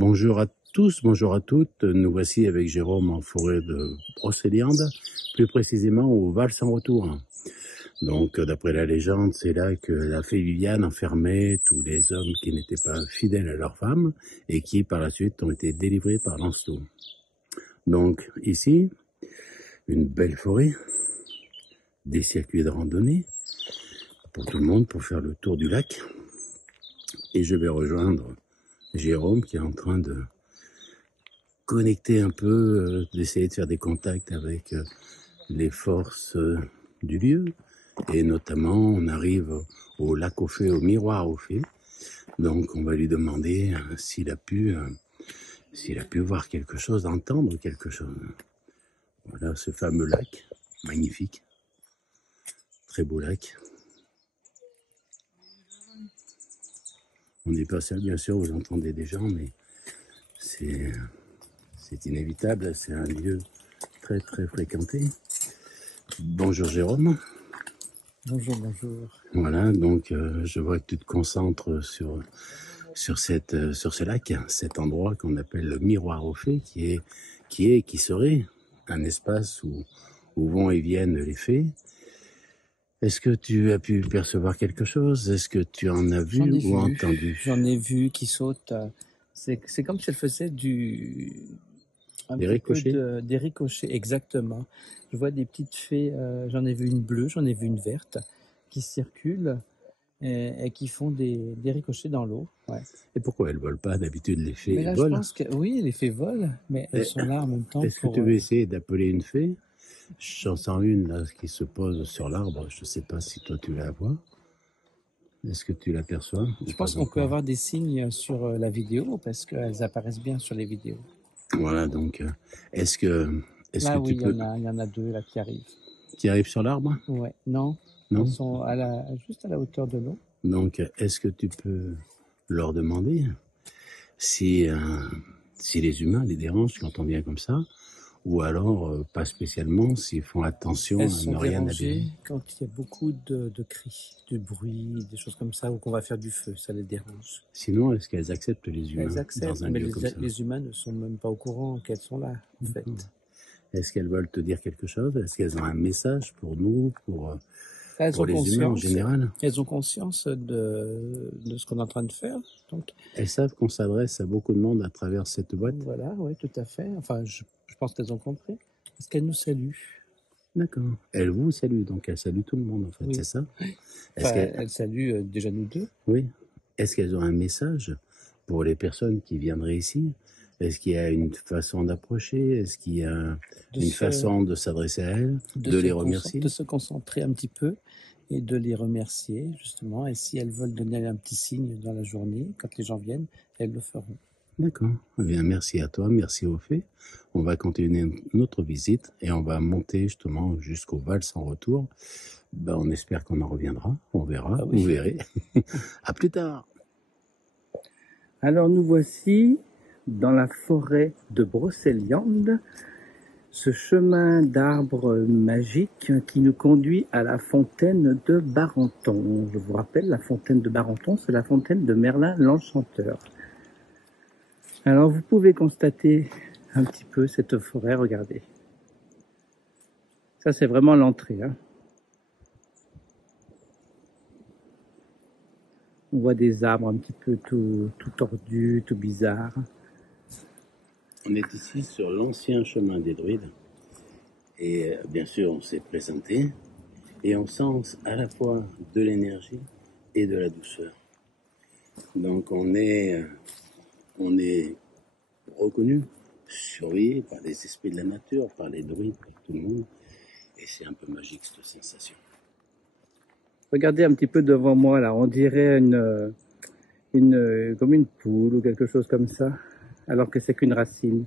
Bonjour à tous, bonjour à toutes. Nous voici avec Jérôme en forêt de Brocéliande, plus précisément au Val-Sans-Retour. Donc, d'après la légende, c'est là que la fée Viviane enfermait tous les hommes qui n'étaient pas fidèles à leur femme et qui, par la suite, ont été délivrés par Lancelot. Donc, ici, une belle forêt, des circuits de randonnée pour tout le monde pour faire le tour du lac. Et je vais rejoindre Jérôme qui est en train de connecter un peu, d'essayer de faire des contacts avec les forces du lieu. Et notamment, on arrive au lac aux fées, au miroir aux fées. Donc, on va lui demander s'il a pu voir quelque chose, entendre quelque chose. Voilà ce fameux lac, magnifique. Très beau lac. On n'est pas seul, bien sûr, vous entendez des gens, mais c'est inévitable, c'est un lieu très très fréquenté. Bonjour Jérôme. Bonjour, bonjour. Voilà, donc je vois que tu te concentres sur ce lac, cet endroit qu'on appelle le miroir aux fées, qui serait un espace où vont et viennent les fées. Est-ce que tu as pu percevoir quelque chose? Est-ce que tu en as vu ou entendu? J'en ai vu qui sautent. C'est comme si elle faisait des ricochets. Des ricochets, exactement. Je vois des petites fées, j'en ai vu une bleue, j'en ai vu une verte, qui circulent et qui font des ricochets dans l'eau. Ouais. Et pourquoi elles volent pas? D'habitude, les fées mais là, volent. Je pense que oui, les fées volent, mais elles sont là en même temps. Est-ce que tu veux essayer d'appeler une fée? J'en sens une là qui se pose sur l'arbre. Je ne sais pas si toi tu la vois. Est-ce que tu l'aperçois? Je pense qu'on peut avoir des signes sur la vidéo parce qu'elles apparaissent bien sur les vidéos. Voilà, donc est-ce que oui, tu peux... il y en a deux là qui arrivent. Qui arrivent sur l'arbre? Ouais, non. Non. Elles sont juste à la hauteur de l'eau. Donc, est-ce que tu peux leur demander si les humains les dérangent quand on vient comme ça, ou alors pas spécialement, s'ils font attention à ne rien abîmer? Quand il y a beaucoup de cris, de bruit, des choses comme ça, ou qu'on va faire du feu, ça les dérange. Sinon, est-ce qu'elles acceptent les humains? Elles acceptent, dans un mais lieu comme ça? les humains ne sont même pas au courant qu'elles sont là, en fait. Est-ce qu'elles veulent te dire quelque chose? Est-ce qu'elles ont un message pour nous, pour les humains en général? Elles ont conscience de ce qu'on est en train de faire. Donc, elles savent qu'on s'adresse à beaucoup de monde à travers cette boîte? Voilà, oui, tout à fait. Enfin, je pense qu'elles ont compris. Est-ce qu'elles nous saluent? D'accord. Elles vous saluent, donc elles saluent tout le monde, en fait, oui. C'est ça? Elles saluent déjà nous deux. Oui. Est-ce qu'elles ont un message pour les personnes qui viendraient ici? Est-ce qu'il y a une façon d'approcher? Est-ce qu'il y a une façon de s'adresser à elles? De les remercier? De se concentrer un petit peu et de les remercier, justement. Et si elles veulent donner un petit signe dans la journée, quand les gens viennent, elles le feront. D'accord. Eh bien, merci à toi, merci aux fées. On va continuer notre visite et on va monter justement jusqu'au Val-Sans-Retour. Ben, on espère qu'on en reviendra, on verra, vous verrez. À plus tard. Alors nous voici dans la forêt de Brocéliande, ce chemin d'arbres magique qui nous conduit à la fontaine de Barenton. Je vous rappelle, la fontaine de Barenton, c'est la fontaine de Merlin l'Enchanteur. Alors vous pouvez constater un petit peu cette forêt, regardez. Ça c'est vraiment l'entrée. Hein. On voit des arbres un petit peu tout tordus, tout bizarres. On est ici sur l'ancien chemin des druides. Et bien sûr, on s'est présenté. Et on sent à la fois de l'énergie et de la douceur. Donc on est reconnu, surveillé par les esprits de la nature, par les druides, par tout le monde. Et c'est un peu magique cette sensation. Regardez un petit peu devant moi là, on dirait comme une poule ou quelque chose comme ça, alors que c'est qu'une racine.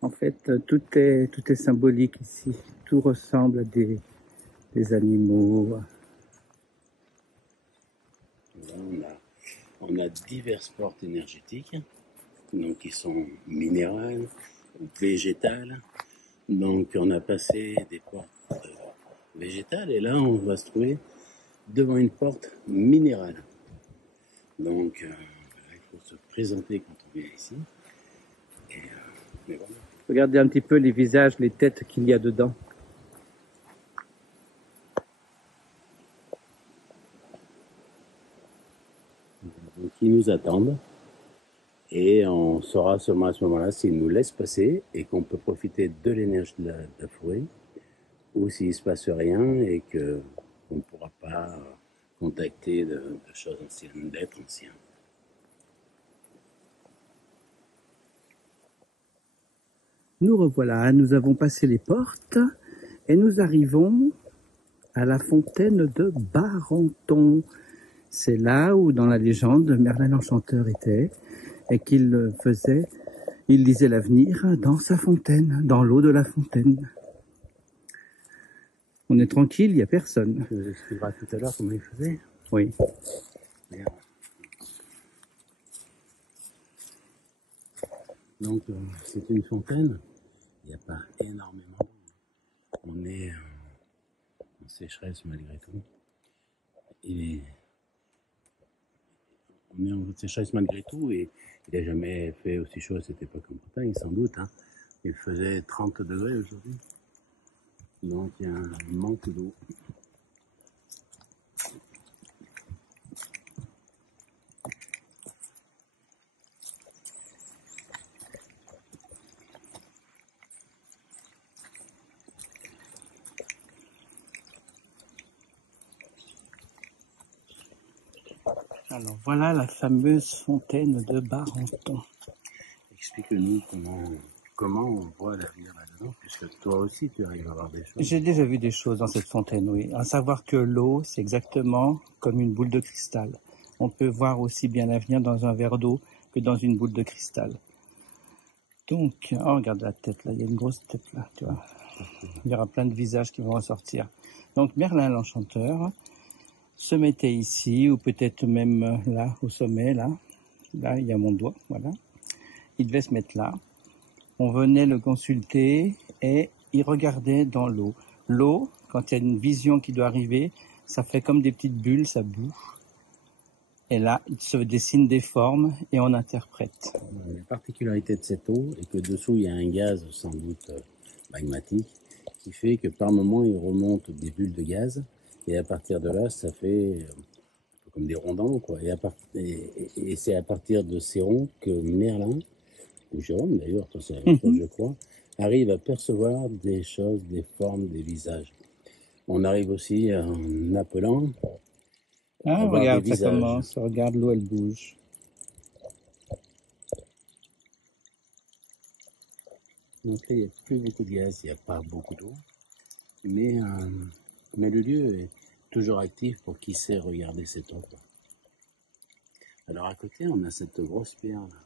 En fait, tout est symbolique ici. Tout ressemble à des animaux. Là, on a diverses portes énergétiques, donc qui sont minérales ou végétales. Donc on a passé des portes végétales et là on va se trouver devant une porte minérale. Donc faut se présenter quand on vient ici. Mais voilà. Regardez un petit peu les visages, les têtes qu'il y a dedans. Donc ils nous attendent et on saura seulement à ce moment-là s'ils nous laissent passer et qu'on peut profiter de l'énergie de la forêt, ou s'il ne se passe rien et qu'on ne pourra pas contacter de choses anciennes, d'êtres anciens. Nous revoilà, nous avons passé les portes et nous arrivons à la fontaine de Barenton. C'est là où, dans la légende, Merlin l'Enchanteur était et qu'il lisait l'avenir dans sa fontaine, dans l'eau de la fontaine. On est tranquille, il n'y a personne. Tu nous expliqueras tout à l'heure comment il faisait. Oui. Merde. Donc c'est une fontaine, il n'y a pas énormément d'eau. On est en sécheresse malgré tout. On est en sécheresse malgré tout et il n'a jamais fait aussi chaud à cette époque en Bretagne, sans doute. Hein. Il faisait 30 degrés aujourd'hui. Donc il y a un manque d'eau. Alors voilà la fameuse fontaine de Barenton. Explique-nous comment on voit l'avenir là-dedans, puisque toi aussi tu arrives à voir des choses. J'ai déjà vu des choses dans cette fontaine, oui. À savoir que l'eau, c'est exactement comme une boule de cristal. On peut voir aussi bien l'avenir dans un verre d'eau que dans une boule de cristal. Donc, oh, regarde la tête là, il y a une grosse tête là, tu vois. Il y aura plein de visages qui vont ressortir. Donc Merlin l'Enchanteur se mettait ici, ou peut-être même là, au sommet, là. Là, il y a mon doigt, voilà. Il devait se mettre là. On venait le consulter et il regardait dans l'eau. L'eau, quand il y a une vision qui doit arriver, ça fait comme des petites bulles, ça bouge. Et là, il se dessine des formes et on interprète. La particularité de cette eau est que dessous, il y a un gaz sans doute magmatique qui fait que par moment, il remonte des bulles de gaz et à partir de là, ça fait un peu comme des ronds d'eau, quoi. Et c'est à partir de ces ronds que Merlin, ou Jérôme d'ailleurs, toi c'est la même chose, je crois, arrive à percevoir des choses, des formes, des visages. On arrive aussi en appelant à voir Regarde, des ça visages. commence. Regarde, l'eau, elle bouge. Donc là, il n'y a plus beaucoup de gaz, il n'y a pas beaucoup d'eau. Mais le lieu est toujours actif pour qui sait regarder cette eau. Alors à côté, on a cette grosse pierre là.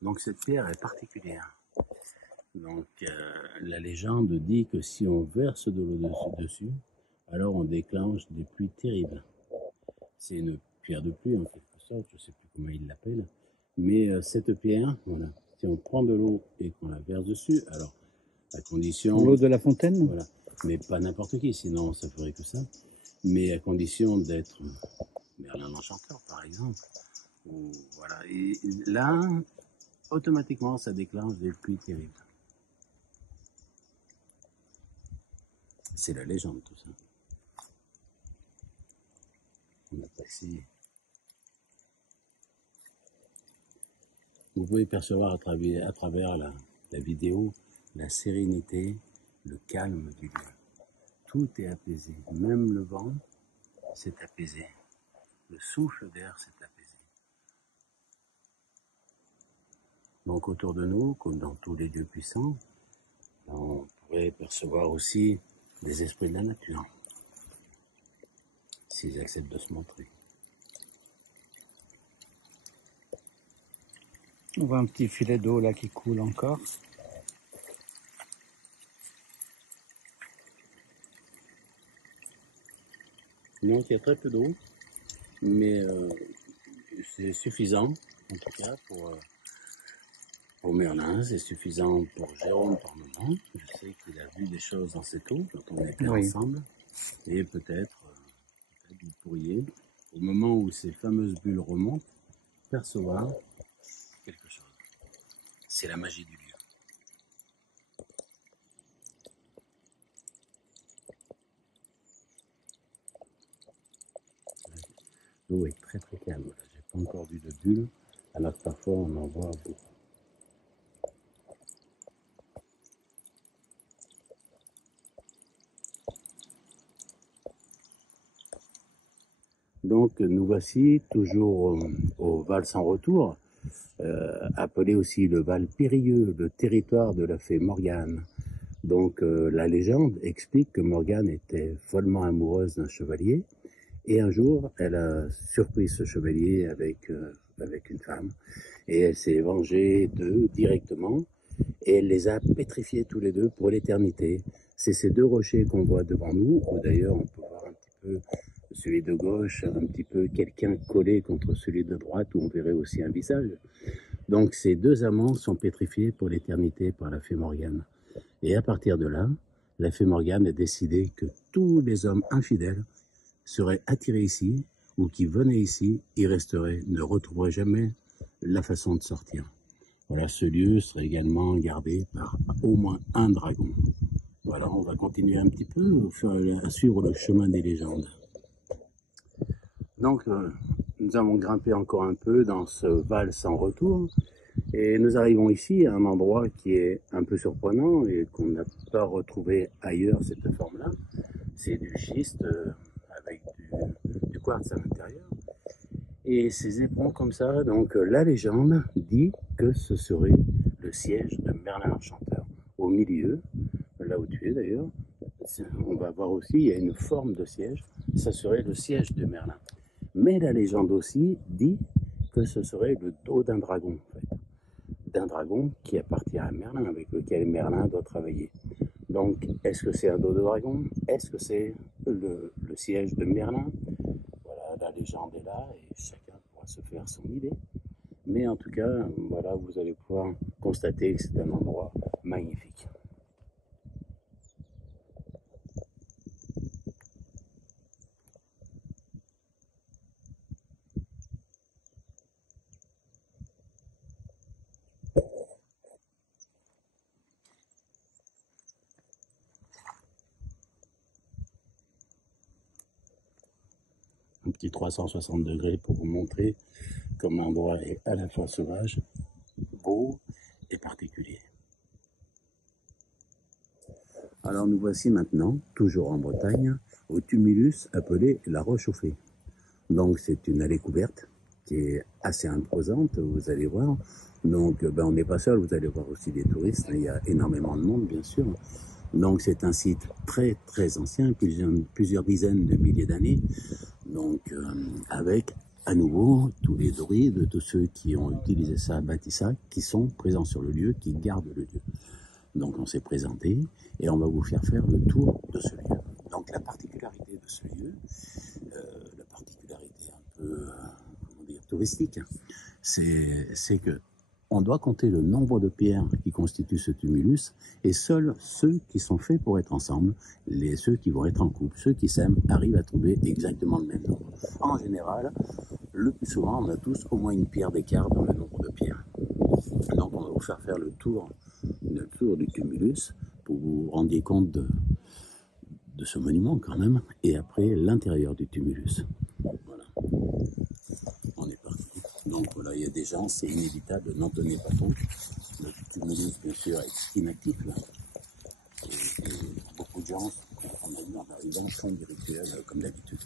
Donc cette pierre est particulière. Donc la légende dit que si on verse de l'eau dessus, alors on déclenche des pluies terribles. C'est une pierre de pluie en quelque sorte, je ne sais plus comment ils l'appellent. Mais cette pierre, voilà, si on prend de l'eau et qu'on la verse dessus, alors à condition... L'eau de la fontaine? Voilà, mais pas n'importe qui, sinon ça ferait que ça. Mais à condition d'être Merlin l'Enchanteur, par exemple. Ou, voilà. Et là, automatiquement, ça déclenche des pluies terribles. C'est la légende, tout ça. On a passé... Vous pouvez percevoir à travers la vidéo la sérénité, le calme du lieu. Tout est apaisé, même le vent s'est apaisé, le souffle d'air s'est apaisé. Donc autour de nous, comme dans tous les lieux puissants, on pourrait percevoir aussi des esprits de la nature, s'ils acceptent de se montrer. On voit un petit filet d'eau là qui coule encore. Donc il y a très peu d'eau, mais c'est suffisant, en tout cas pour Merlin, c'est suffisant pour Jérôme par moment. Je sais qu'il a vu des choses dans cette eau quand on était ensemble, et peut-être vous pourriez, au moment où ces fameuses bulles remontent, percevoir quelque chose. C'est la magie du lieu. L'eau est très très calme. J'ai pas encore vu de bulles, alors que parfois on en voit beaucoup. Donc nous voici toujours au Val sans retour, appelé aussi le Val Périlleux, le territoire de la fée Morgane. Donc la légende explique que Morgane était follement amoureuse d'un chevalier, et un jour elle a surpris ce chevalier avec une femme, et elle s'est vengée d'eux directement, et elle les a pétrifiés tous les deux pour l'éternité. C'est ces deux rochers qu'on voit devant nous, où d'ailleurs on peut voir un petit peu celui de gauche, un petit peu quelqu'un collé contre celui de droite, où on verrait aussi un visage. Donc ces deux amants sont pétrifiés pour l'éternité par la fée Morgane. Et à partir de là, la fée Morgane a décidé que tous les hommes infidèles seraient attirés ici, ou qui venaient ici, y resteraient, ne retrouveraient jamais la façon de sortir. Voilà, ce lieu serait également gardé par au moins un dragon. Voilà, on va continuer un petit peu à suivre le chemin des légendes. Donc, nous avons grimpé encore un peu dans ce Val sans retour, et nous arrivons ici à un endroit qui est un peu surprenant et qu'on n'a pas retrouvé ailleurs, cette forme-là. C'est du schiste avec du quartz à l'intérieur. Et ces éperons comme ça, donc la légende dit que ce serait le siège de Merlin l'Enchanteur. Au milieu, là où tu es d'ailleurs, on va voir aussi, il y a une forme de siège, ça serait le siège de Merlin. Mais la légende aussi dit que ce serait le dos d'un dragon, en fait. D'un dragon qui appartient à Merlin, avec lequel Merlin doit travailler. Donc, est-ce que c'est un dos de dragon? Est-ce que c'est le siège de Merlin? Voilà, la légende est là et chacun pourra se faire son idée. Mais en tout cas, voilà, vous allez pouvoir constater que c'est un endroit magnifique. Un petit 360 degrés pour vous montrer comme l'endroit est à la fois sauvage, beau et particulier. Alors nous voici maintenant, toujours en Bretagne, au tumulus appelé la Roche-aux-Fées. Donc c'est une allée couverte qui est assez imposante, vous allez voir. Donc on n'est pas seul, vous allez voir aussi des touristes, il y a énormément de monde bien sûr. Donc c'est un site très très ancien, plusieurs dizaines de milliers d'années. Donc avec à nouveau tous les druides, tous ceux qui ont utilisé ça, bâti ça, qui sont présents sur le lieu, qui gardent le lieu. Donc on s'est présenté et on va vous faire le tour de ce lieu. Donc la particularité de ce lieu, la particularité un peu comment dire, touristique, c'est que on doit compter le nombre de pierres qui constituent ce tumulus, et seuls ceux qui sont faits pour être ensemble, ceux qui vont être en couple, ceux qui s'aiment, arrivent à trouver exactement le même nombre. En général, le plus souvent, on a tous au moins une pierre d'écart dans le nombre de pierres. Donc on va vous faire le tour du tumulus pour vous rendre compte de ce monument quand même, et après l'intérieur du tumulus. Voilà, on est parti. Donc voilà, il y a des gens, c'est inévitable, n'en tenez pas compte. Le tumulus bien sûr est inactif là. Et beaucoup de gens, on a vu en arrivant, font du rituel comme d'habitude.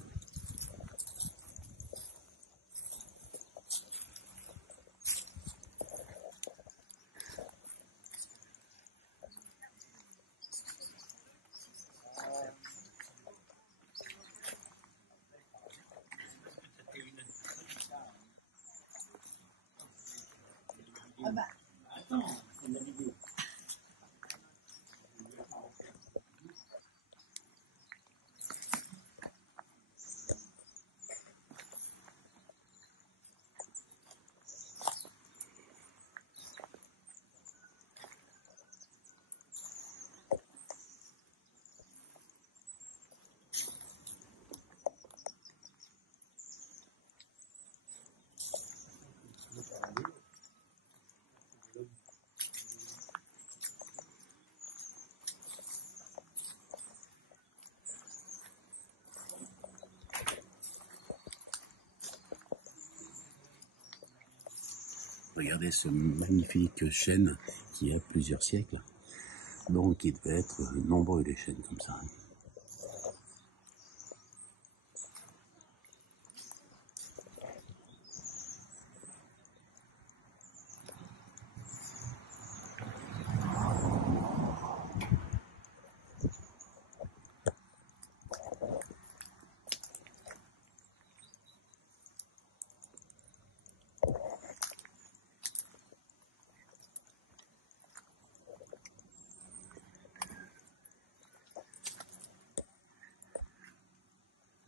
regardez ce magnifique chêne qui a plusieurs siècles. Donc il devait être nombreux les chênes comme ça.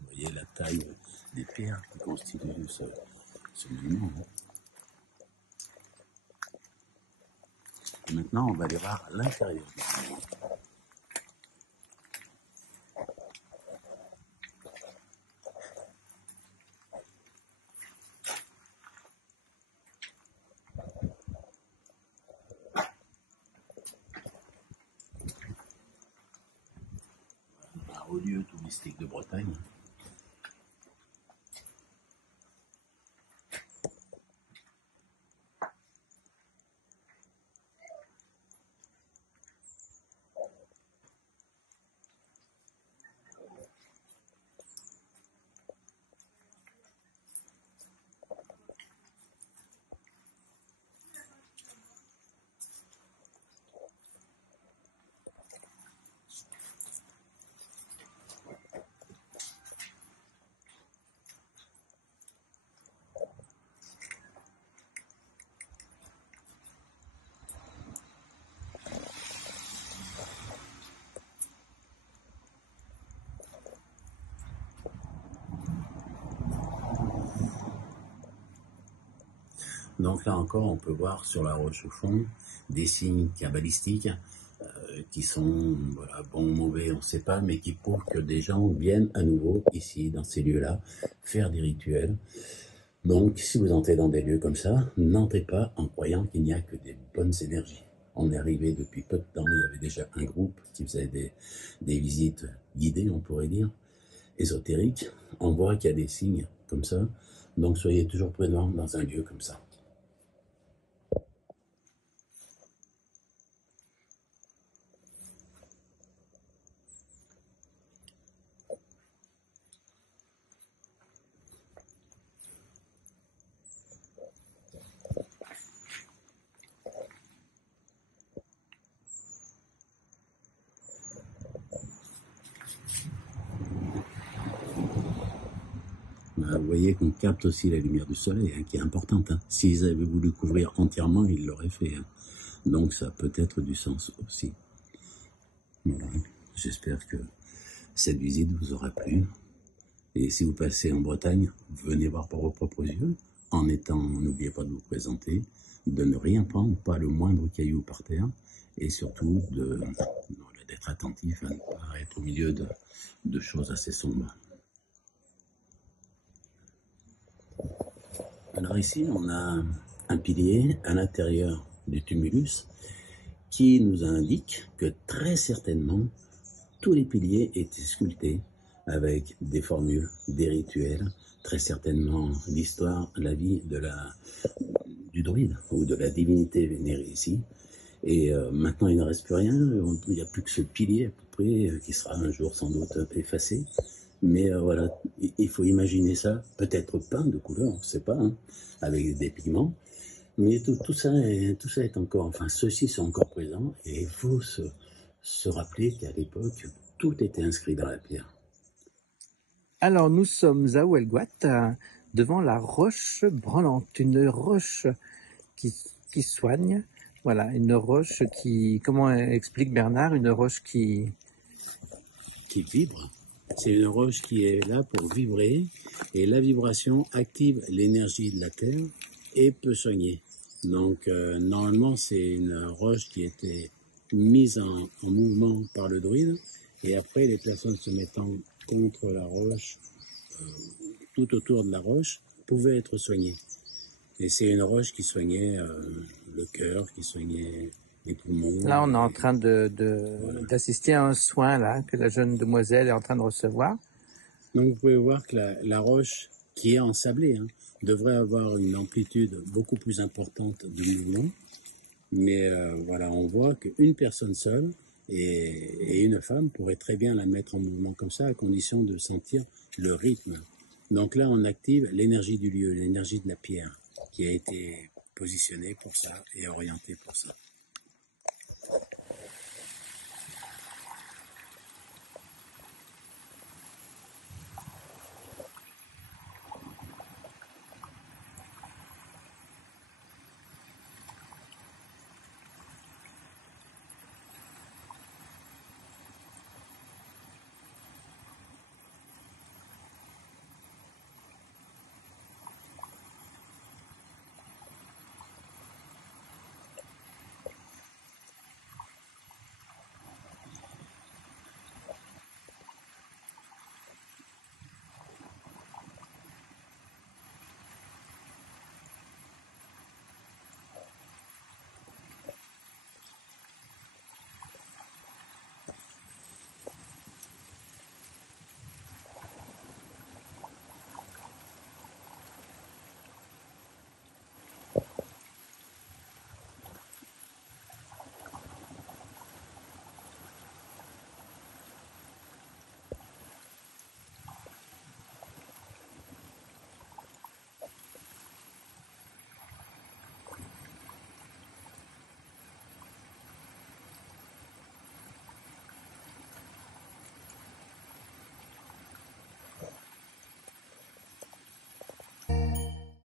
Vous voyez la taille des pierres qui constituent ce monument. Et maintenant, on va aller voir l'intérieur du monument. Un haut lieu touristique de Bretagne. Donc là encore, on peut voir sur la roche au fond des signes cabalistiques qui sont voilà, bons ou mauvais, on ne sait pas, mais qui prouvent que des gens viennent à nouveau ici, dans ces lieux-là, faire des rituels. Donc, si vous entrez dans des lieux comme ça, n'entrez pas en croyant qu'il n'y a que des bonnes énergies. On est arrivé depuis peu de temps, il y avait déjà un groupe qui faisait des visites guidées, on pourrait dire, ésotériques. On voit qu'il y a des signes comme ça, donc soyez toujours prudents dans un lieu comme ça. Vous voyez qu'on capte aussi la lumière du soleil, qui est importante. S'ils avaient voulu couvrir entièrement, ils l'auraient fait. Donc ça peut être du sens aussi. Voilà. J'espère que cette visite vous aura plu. Et si vous passez en Bretagne, venez voir par vos propres yeux. N'oubliez pas de vous présenter, de ne rien prendre, pas le moindre caillou par terre, et surtout d'être attentif à ne pas être au milieu de choses assez sombres. Alors ici, on a un pilier à l'intérieur du tumulus qui nous indique que très certainement, tous les piliers étaient sculptés avec des formules, des rituels, très certainement l'histoire, la vie du druide ou de la divinité vénérée ici. Et maintenant, il ne reste plus rien, il n'y a plus que ce pilier à peu près qui sera un jour sans doute effacé. Mais voilà, il faut imaginer ça, peut-être peint de couleur, on ne sait pas, avec des pigments. Mais tout ça est encore, enfin, ceux-ci sont encore présents, et il faut se rappeler qu'à l'époque, tout était inscrit dans la pierre. Alors, nous sommes à Ouelgoat, devant la roche branlante, une roche qui soigne. Voilà, une roche qui, comment explique Bernard, une roche qui vibre. C'est une roche qui est là pour vibrer, et la vibration active l'énergie de la terre et peut soigner. Donc normalement c'est une roche qui était mise en mouvement par le druide, et après les personnes se mettant contre la roche, tout autour de la roche, pouvaient être soignées. Et c'est une roche qui soignait le cœur, qui soignait les poumons. Là, on est en train d'assister à un soin là que la jeune demoiselle est en train de recevoir. Donc vous pouvez voir que la roche qui est ensablée, devrait avoir une amplitude beaucoup plus importante de mouvement. Mais voilà, on voit qu'une personne seule et une femme pourraient très bien la mettre en mouvement comme ça, à condition de sentir le rythme. Donc là, on active l'énergie du lieu, l'énergie de la pierre, qui a été positionnée pour ça et orientée pour ça.